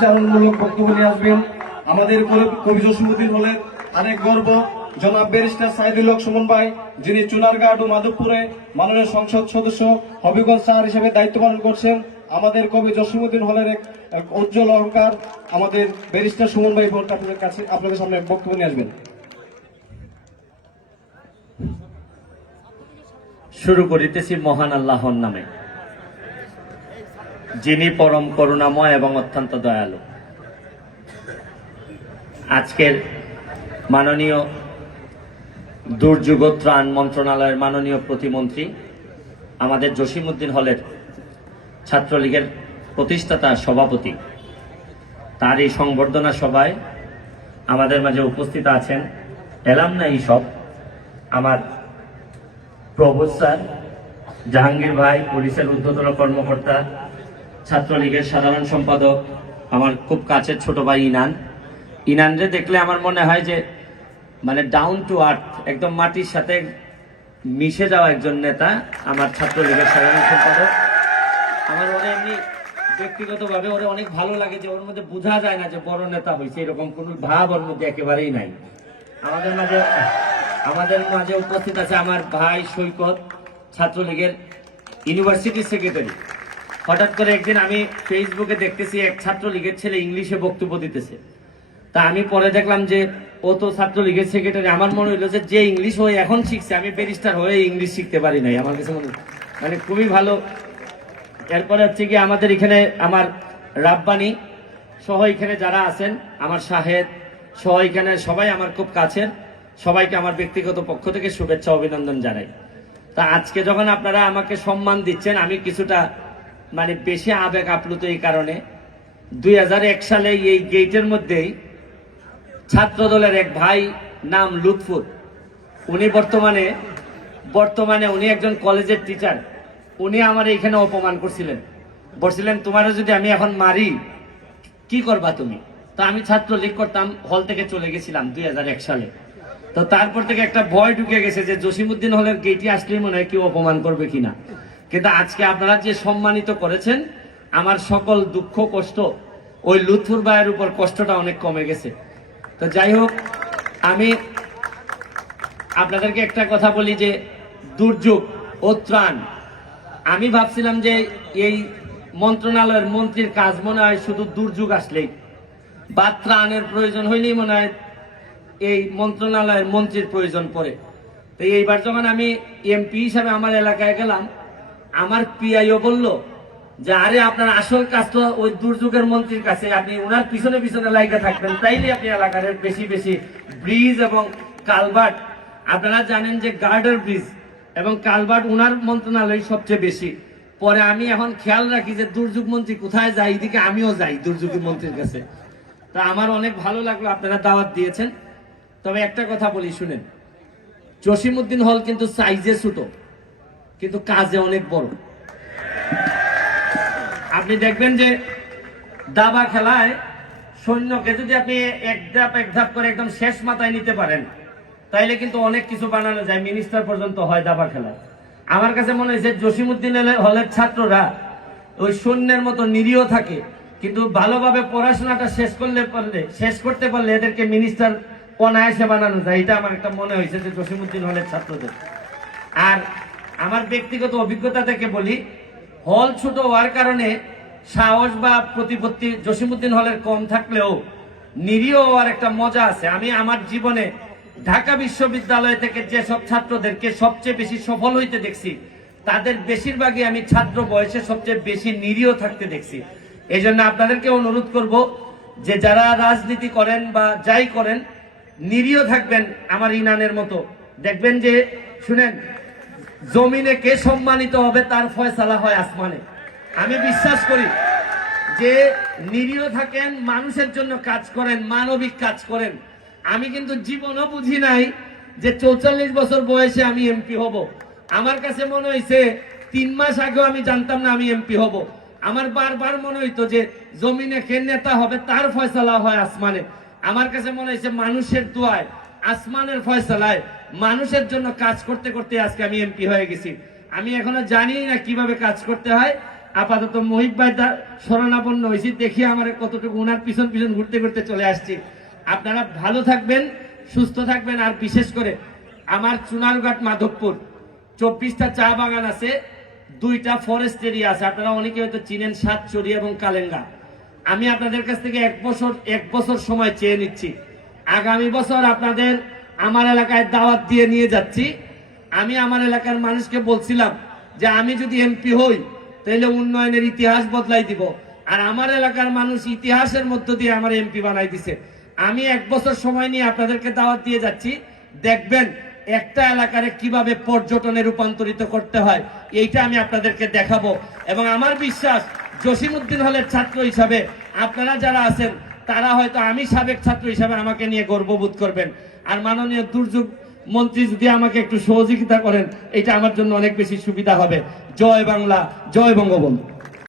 চারণমূলক বক্তব্য নিয়ে আসবেন। আমাদের কবি- জসিমুদ্দিন হলের আরেক গর্ব। জনাব ব্যারিস্টার সাইদুল হক সুমন ভাই, যিনি চুনারঘাট ও মাধবপুরে মাননীয় সংসদ সদস্য, হবিগঞ্জ স্যার হিসেবে দায়িত্ব পালন করছেন। আমাদের কবি জসিমুদ্দিন হলের এক উজ্জ্বল অহংকার। আমাদের ব্যারিস্টার সুমন ভাই বোন আপনাদের কাছে, আপনাদের সামনে বক্তব্য নিয়ে আসবেন। শুরু করিতেছি মহান আল্লাহর নামে। যিনি পরম করুণাময় এবং অত্যন্ত দয়ালু। আজকের মাননীয় দুর্যোগ ত্রাণ মন্ত্রণালয়ের মাননীয় প্রতিমন্ত্রী আমাদের জসিমউদ্দিন হলের ছাত্রলীগের প্রতিষ্ঠাতা সভাপতি, তার এই সংবর্ধনা সভায় আমাদের মাঝে উপস্থিত আছেন এলাম না সব, আমার প্রবোধ স্যার জাহাঙ্গীর ভাই, পুলিশের ঊর্ধ্বতন কর্মকর্তা ছাত্রলীগের সাধারণ সম্পাদক, আমার খুব কাছের ছোট ভাই ইনান। ইনানরে দেখলে আমার মনে হয় যে মানে ডাউন টু আর্থ একদম মাটির সাথে মিশে যাওয়া একজন নেতা, আমার ছাত্রলীগের সাধারণ সম্পাদক। আমার ওরে এমনি ব্যক্তিগতভাবে ওরে অনেক ভালো লাগে যে ওর মধ্যে বোঝা যায় না যে বড় নেতা হয়েছে এরকম কোনো ভাব ওর মধ্যে একেবারেই নাই। আমাদের মাঝে আমাদের মাঝে উপস্থিত আছে আমার ভাই সৈকত, ছাত্রলীগের ইউনিভার্সিটি সেক্রেটারি। হঠাৎ করে একদিন আমি ফেসবুকে দেখতেছি এক ছাত্রলীগের ছেলে ইংলিশে বক্তব্য দিতেছে। তা আমি পরে দেখলাম যে ও তো ছাত্রলীগের সেক্রেটারি আমার মনে হইল যে যে ইংলিশ হয়ে এখন শিখছে, আমি ব্যারিস্টার হয়ে ইংলিশ শিখতে পারি নাই। আমার কাছে মনে মানে খুবই ভালো। এরপরে হচ্ছে কি আমাদের এখানে আমার রাব্বানি সহ এখানে যারা আছেন, আমার শাহেদ সহ এখানে সবাই আমার খুব কাছের। সবাইকে আমার ব্যক্তিগত পক্ষ থেকে শুভেচ্ছা, অভিনন্দন জানাই। তা আজকে যখন আপনারা আমাকে সম্মান দিচ্ছেন, আমি কিছুটা মানে বেশি আবেগ আপ্লুত এই কারণে। দুই হাজার এক সালে এই গেটের মধ্যেই ছাত্র দলের এক ভাই নাম লুৎফুর। উনি বর্তমানে বর্তমানে উনি একজন কলেজের টিচার উনি আমার এখানে অপমান করছিলেন। বলছিলেন তোমারও যদি আমি এখন মারি, কি করবা তুমি? তো আমি ছাত্রলীগ করতাম, হল থেকে চলে গেছিলাম দুই হাজার এক সালে। তো তারপর থেকে একটা ভয় ঢুকে গেছে যে জসিমুদ্দিন হলের গেটে আসলেই মনে হয় কেউ অপমান করবে কিনা। কিন্তু আজকে আপনারা যে সম্মানিত করেছেন, আমার সকল দুঃখ, কষ্ট, ওই লুথুর ভাইয়ের উপর কষ্টটা অনেক কমে গেছে। তো যাই হোক, আমি আপনাদেরকে একটা কথা বলি যে দুর্যোগ ও ত্রাণ। আমি ভাবছিলাম যে এই মন্ত্রণালয়ের মন্ত্রীর কাজ মনে হয় শুধু দুর্যোগ আসলেই, বা ত্রাণের প্রয়োজন হইলেই মনে হয় এই মন্ত্রণালয়ের মন্ত্রীর প্রয়োজন পড়ে। তো এইবার যখন আমি এমপি হিসাবে আমার এলাকায় গেলাম আমার পিআইও বলল যে, আরে, আপনার আসল কাজ তো ওই দুর্যোগের মন্ত্রীর কাছে। আপনি ওনার পিছনে পিছনে লাইগা থাকবেন। তাইলে আপনি এলাকার বেশি বেশি ব্রিজ এবং কালভার্ট আপনারা জানেন যে গার্ডার ব্রিজ এবং কালভার্ট ওনার মন্ত্রণালয় সবচেয়ে বেশি। পরে আমি এখন খেয়াল রাখি যে দুর্যোগ মন্ত্রী কোথায় যাই এদিকে আমিও যাই দুর্যোগ মন্ত্রীর কাছে। তা আমার অনেক ভালো লাগল, আপনারা দাওয়াত দিয়েছেন। তবে একটা কথা বলি, শুনেন। জসিমউদ্দিন হল কিন্তু সাইজে ছোট। কিন্তু কাজে অনেক বড়। আপনি দেখবেন যে দাবা খেলায় সৈন্যকে যদি আপনি এক ধাপ এক ধাপ করে একদম শেষ মাথায় নিতে পারেন, তাইলে কিন্তু অনেক কিছু বানানো যায়। মিনিস্টার পর্যন্ত হয় দাবা খেলায় আমার কাছে মনে হয়েছে জসিমুদ্দিন হলের ছাত্ররা ওই সৈন্যের মতো নিরীহ থাকে, কিন্তু ভালোভাবে পড়াশোনাটা শেষ করলে পারলে শেষ করতে পারলে এদেরকে মিনিস্টার অনায়াসে বানানো যায়। এটা আমার একটা মনে হয়েছে যে জসিমুদ্দিন হলের ছাত্রদের। আর আমার ব্যক্তিগত অভিজ্ঞতা থেকে বলি, হল ছোট হওয়ার কারণে সাহস বা প্রতিপত্তি জসিমুদ্দিন হলের কম থাকলেও নিরীহ হওয়ার একটা মজা আছে। আমি আমার জীবনে ঢাকা বিশ্ববিদ্যালয় থেকে যেসব ছাত্রদেরকে সবচেয়ে বেশি সফল হইতে দেখছি, তাদের বেশিরভাগই আমি ছাত্র বয়সে সবচেয়ে বেশি নিরীহ থাকতে দেখছি। এই জন্য আপনাদেরকে অনুরোধ করব যে যারা রাজনীতি করেন বা যাই করেন, নিরীহ থাকবেন আমার ইনানের মতো। দেখবেন যে, শুনেন জমিনে কে সম্মানিত হবে তার ফয়সালা হয় আসমানে। আমি বিশ্বাস করি যে নিরীহ থাকেন, মানুষের জন্য কাজ করেন, মানবিক কাজ করেন। আমি কিন্তু জীবনও বুঝি নাই যে চৌচল্লিশ বছর বয়সে আমি এমপি হব। আমার কাছে মনে হয়েছে তিন মাস আগেও আমি জানতাম না আমি এমপি হব। আমার বারবার মনে হইতো যে জমিনে কে নেতা হবে তার ফয়সালা হয় আসমানে। আমার কাছে মনে হয়েছে মানুষের দোয়ায় আসমানের ফয়সালায় মানুষের জন্য কাজ করতে করতে আজকে আমি এমপি হয়ে গেছি। আমি এখনও জানি না কীভাবে কাজ করতে হয়। আপাতত মহিব ভাই শরণাপন্ন হয়েছি, দেখি আমার কতটুকু ওনার পিছন পিছন ঘুরতে ঘুরতে চলে আসছি। আপনারা ভালো থাকবেন, সুস্থ থাকবেন, আর বিশেষ করে আমার চুনারঘাট মাধবপুর। চব্বিশটা চা বাগান আছে, দুইটা ফরেস্ট এরিয়া আছে। আপনারা অনেকে হয়তো চিনেন সাতচুরি এবং কালেঙ্গা। আমি আপনাদের কাছ থেকে এক বছর এক বছর সময় চেয়ে নিচ্ছি। আগামী বছর আপনাদের আমার এলাকায় দাওয়াত দিয়ে নিয়ে যাচ্ছি। আমি আমার এলাকার মানুষকে বলছিলাম যে আমি যদি এমপি হই, তাহলে উন্নয়নের ইতিহাস বদলাই দিব। আর আমার এলাকার মানুষ ইতিহাসের মধ্য দিয়ে আমার এমপি বানাই দিছে। আমি এক বছর সময় নিয়ে আপনাদেরকে দাওয়াত দিয়ে যাচ্ছি। দেখবেন একটা এলাকারে কীভাবে পর্যটনে রূপান্তরিত করতে হয়, এইটা আমি আপনাদেরকে দেখাবো। এবং আমার বিশ্বাস, জসিমউদ্দিন হলের ছাত্র হিসাবে আপনারা যারা আছেন তারা হয়তো আমি সাবেক ছাত্র হিসাবে আমাকে নিয়ে গর্ববোধ করবেন। আর মাননীয় দুর্যোগ মন্ত্রী যদি আমাকে একটু সহযোগিতা করেন, এটা আমার জন্য অনেক বেশি সুবিধা হবে। জয় বাংলা, জয় বঙ্গবন্ধু।